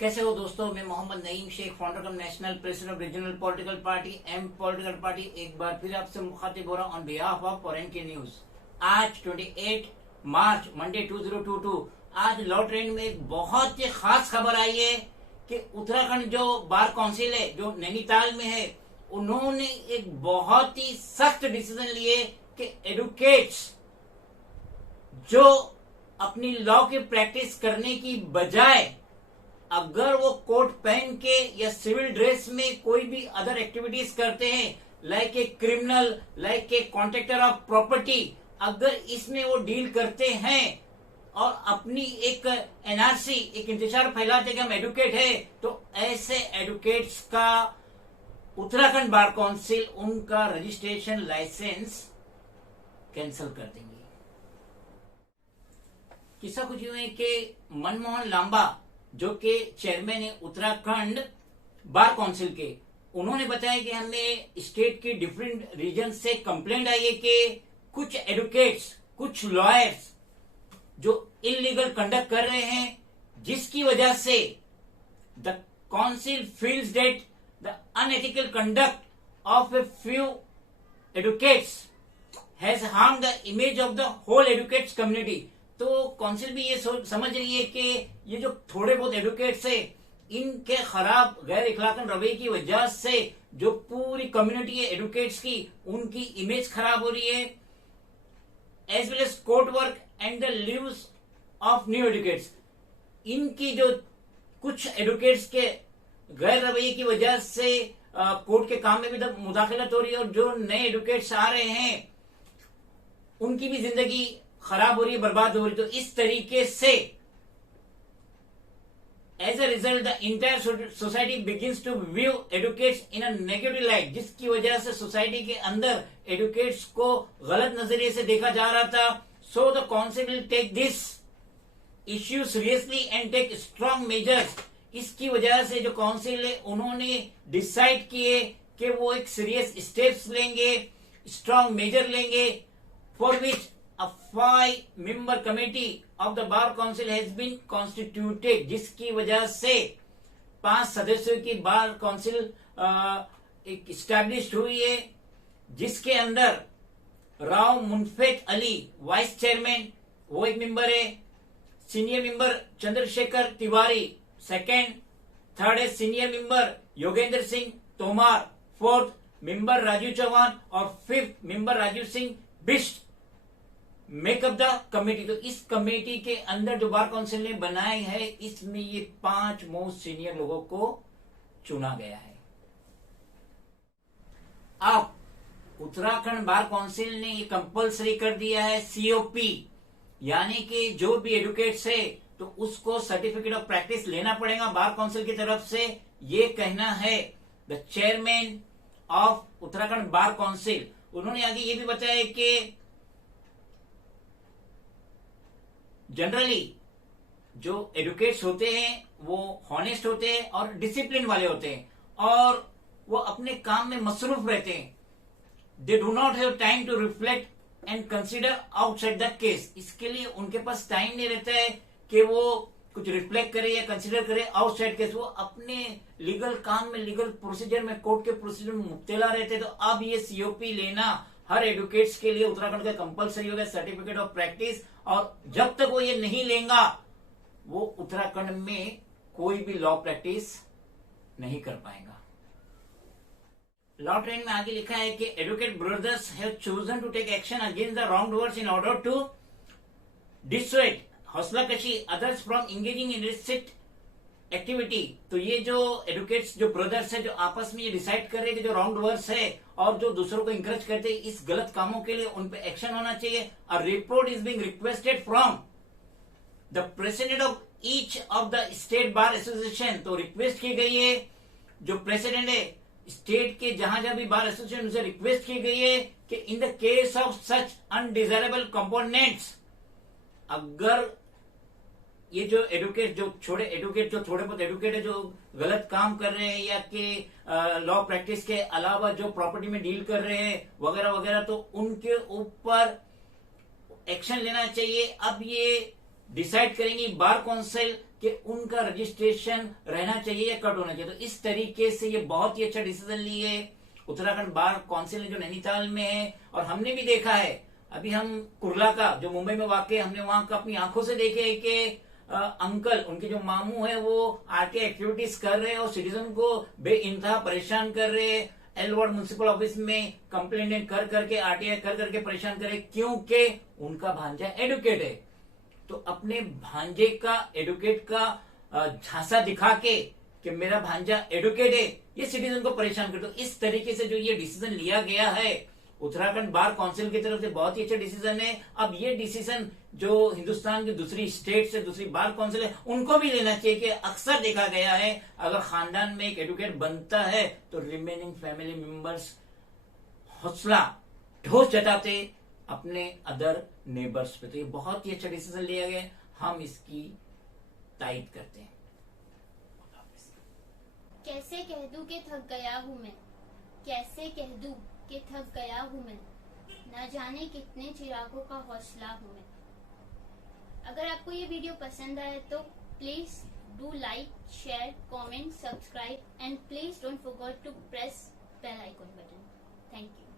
कैसे हो दोस्तों, मैं Mohammad Naeem Shaikh, founder cum national president of regional political party M political party, एक बार फिर आपसे मुखातिब हो रहा हूं ऑन बिहाफ ऑफ फॉरेन के न्यूज। आज 28 मार्च मंडे 2022 आज लॉ ट्रेन में एक बहुत ही खास खबर आई है कि उत्तराखंड जो बार काउंसिल है जो नैनीताल में है, उन्होंने एक बहुत ही सख्त डिसीजन लिए कि एडवोकेट्स जो अपनी लॉ की प्रैक्टिस करने की बजाय अगर वो कोट पहन के या सिविल ड्रेस में कोई भी अदर एक्टिविटीज करते हैं, like a criminal, like a contractor of property, अगर इसमें वो डील करते हैं और अपनी एक एनआरसी, एक इंतजार फैलाते कि हम एडवोकेट है, तो ऐसे एडवोकेट्स का उत्तराखंड बार काउंसिल उनका रजिस्ट्रेशन लाइसेंस कैंसिल कर देंगे। किस्सा कुछ यूं है कि मनमोहन लांबा जो कि चेयरमैन है उत्तराखंड बार काउंसिल के, उन्होंने बताया कि हमें स्टेट की डिफरेंट रीजन से कंप्लेंट आई है कि कुछ एडवोकेट्स, कुछ लॉयर्स जो इलीगल कंडक्ट कर रहे हैं, जिसकी वजह से the council feels that the unethical conduct of a few advocates has harm the image of the whole advocates community. तो काउंसिल भी ये समझ रही है कि ये जो थोड़े बहुत एडवोकेट्स है, इनके खराब गैर इखलाकन रवैये की वजह से जो पूरी कम्युनिटी है एडवोकेट्स की, उनकी इमेज खराब हो रही है, as well as court work and the lives of new advocates. इनकी जो कुछ एडवोकेट्स के गैर रवैये की वजह से कोर्ट के काम में भी मुदाखलत हो रही है, और जो नए एडवोकेट्स आ रहे हैं उनकी भी जिंदगी खराब हो रही है, बर्बाद हो रही है। तो इस तरीके से as a result the entire society begins to view advocates in a negative light, जिसकी वजह से सोसाइटी के अंदर एडवोकेट्स को गलत नजरिए से देखा जा रहा था। So the council will take this issue seriously and take strong measures. इसकी वजह से जो काउंसिल है उन्होंने डिसाइड किए कि वो एक सीरियस स्टेप्स लेंगे, स्ट्रॉन्ग मेजर लेंगे, for which a 5-member committee of the bar council has been constituted, जिसकी वजह से 5 सदस्यों की बार काउंसिल एक स्टैब्लिश हुई है, जिसके अंदर राव मुनफेक अली वाइस चेयरमैन, वो एक मेंबर है, senior member Chandrashekhar Tiwari second, third है senior member Yogendra Singh Tomar, fourth member Raju Chauhan और fifth member Rajeev Singh Bisht make up the committee. तो इस कमेटी के अंदर जो बार काउंसिल ने बनाए है, इसमें ये 5 मोस्ट सीनियर लोगों को चुना गया है। अब उत्तराखंड बार काउंसिल ने ये कंपलसरी कर दिया है सीओपी, यानी कि जो भी एडवोकेट्स है तो उसको सर्टिफिकेट ऑफ प्रैक्टिस लेना पड़ेगा बार काउंसिल की तरफ से। ये कहना है the chairman of Uttarakhand bar council. उन्होंने आगे ये भी बताया कि जनरली जो एडवोकेट्स होते हैं वो हॉनेस्ट होते हैं और डिसिप्लिन वाले होते हैं, और वो अपने काम में मसरूफ रहते हैं। They do not have time to reflect and consider outside the case. इसके लिए उनके पास टाइम नहीं रहता है कि वो कुछ रिफ्लेक्ट करे या कंसिडर करे आउटसाइड केस। वो अपने लीगल काम में, लीगल प्रोसीजर में, कोर्ट के प्रोसीजर में मुब्तला रहते हैं। तो अब ये सीओपी लेना हर एडवोकेट्स के लिए उत्तराखंड का कंपलसरी हो गया, सर्टिफिकेट ऑफ प्रैक्टिस। और जब तक वो ये नहीं लेगा, वो उत्तराखंड में कोई भी लॉ प्रैक्टिस नहीं कर पाएगा। लॉ ट्रेन में आगे लिखा है कि advocate brothers have chosen to take action against the wrong doers in order to dissuade हौसला कशी अदर्स फ्रॉम इंगेजिंग इन रिसिट एक्टिविटी। तो ये जो एडवोकेट्स, जो ब्रदर्स है, जो आपस में ये डिसाइड कर रहे हैं कि जो रॉन्ग डूअर्स है और जो दूसरों को इंकरेज करते हैं इस गलत कामों के लिए, उन पे एक्शन होना चाहिए। A report is being requested from the president of each of the state bar association. तो रिक्वेस्ट की गई है, जो प्रेसिडेंट है स्टेट के जहां जहां भी बार एसोसिएशन, उनसे रिक्वेस्ट की गई है कि in the case of such undesirable components, अगर ये जो एडुकेट जो थोड़े बहुत एडुकेट है, जो गलत काम कर रहे हैं या कि लॉ प्रैक्टिस के अलावा जो प्रॉपर्टी में डील कर रहे हैं वगैरह वगैरह, तो उनके ऊपर एक्शन लेना चाहिए। अब ये डिसाइड करेंगी बार काउंसिल कि उनका रजिस्ट्रेशन रहना चाहिए या कट होना चाहिए। तो इस तरीके से ये बहुत ही अच्छा डिसीजन लिए उत्तराखंड बार काउंसिल ने, जो नैनीताल में है। और हमने भी देखा है, अभी हम कुर्ला का जो मुंबई में वाकई, हमने वहां का अपनी आंखों से देखे कि अंकल, उनके जो मामू है वो आरटीआई एक्टिविटीज कर रहे हैं और सिटीजन को बेइंतहा परेशान कर रहे हैं। एल वार्ड म्युनिसिपल ऑफिस में कंप्लेंट कर करके, आरटीआई कर करके परेशान कर रहे, क्योंकि उनका भांजा एडुकेट है। तो अपने भांजे का, एडुकेट का झांसा दिखा के कि मेरा भांजा एडुकेट है, ये सिटीजन को परेशान कर दो। इस तरीके से जो ये डिसीजन लिया गया है उत्तराखंड बार काउंसिल की तरफ से, बहुत ही अच्छा डिसीजन है। अब ये डिसीजन जो हिंदुस्तान की दूसरी स्टेट से, दूसरी बार काउंसिल है, उनको भी लेना चाहिए कि अक्सर देखा गया है अगर खानदान में एक एडुकेट बनता है तो रिमेनिंग फैमिली मेंबर्स हौसला, ढोस जताते अपने अदर नेबर्स पे। तो ये बहुत ही अच्छा डिसीजन लिया गया, हम इसकी तायद करते हैं। कैसे कह दूं कि थक गया हूं मैं, कैसे कह दूं कि थक गया हूं मैं, न जाने कितने चिरागों का हौसला हूं मैं। अगर आपको ये वीडियो पसंद आए तो please do like, share, comment, subscribe and please don't forget to press bell icon button. Thank you.